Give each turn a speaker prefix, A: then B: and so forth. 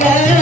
A: Yeah.